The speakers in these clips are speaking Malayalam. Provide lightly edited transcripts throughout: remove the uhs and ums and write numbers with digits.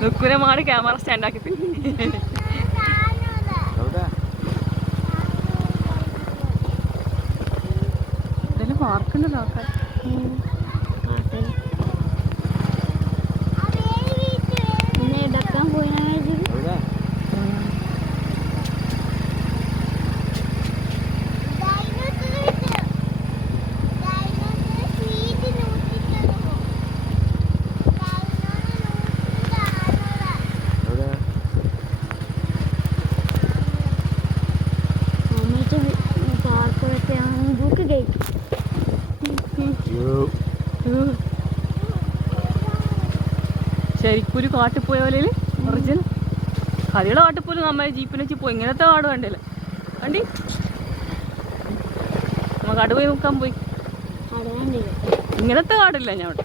നുക്കുനെ മാടി ക്യാമറ സ്റ്റാൻഡ് ആക്കി എന്തായാലും പാർക്കുണ്ട് നോക്കാൻ. ശരിക്കൊരു കാട്ടിൽ പോയ പോലെ ഒറിജിനൽ കഥയുടെ കാട്ടിൽ പോലും നമ്മൾ ജീപ്പിനെ വെച്ച് പോയി. ഇങ്ങനത്തെ കാട് വേണ്ടല്ലേ വണ്ടി നമ്മ കാട് പോയി നോക്കാൻ പോയി. ഇങ്ങനത്തെ കാടില്ല ഞാൻ അവിടെ.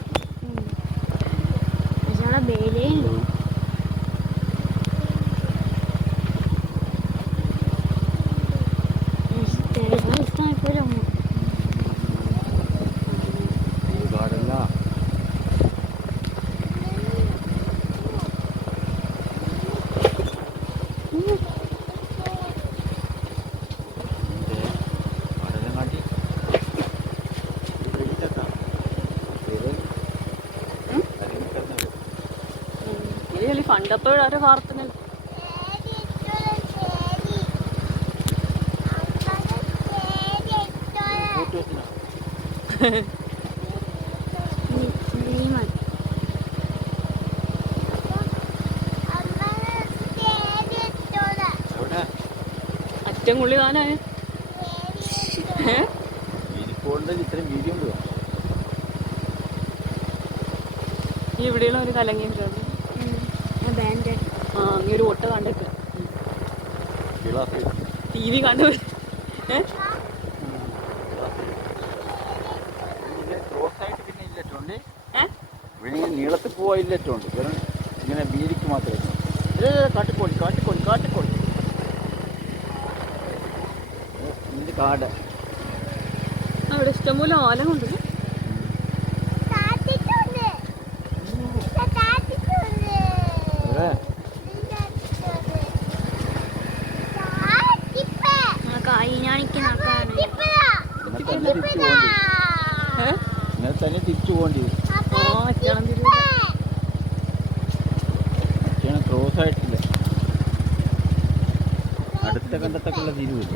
പണ്ടപ്പോഴൊരു വാർത്തനല്ല അറ്റം കൊള്ളി താനാണ്. ഇവിടെയുള്ള ഒരു കലങ്ങിയിട്ടുണ്ട്. നീ ഒരു ഒട്ട കണ്ടിട്ട് ടി വി കണ്ടു. നീളത്തിൽ പോവായില്ലേറ്റോണ്ട് ഇങ്ങനെ വീതിക്ക് മാത്രമേ കാട്ടിക്കോളി കാട്ടിക്കോളി കാട്ടിക്കോളി ഇതിന്റെ കാട് അവിടെ ഇഷ്ടംപോലെ ആലം കൊണ്ട് തന്നെ തിരിച്ചു പോകേണ്ടി വരും. ക്രോസ് ആയിട്ടില്ല, അടുത്ത കണ്ടത്തൊക്കെയുള്ള തിരിവില്ല.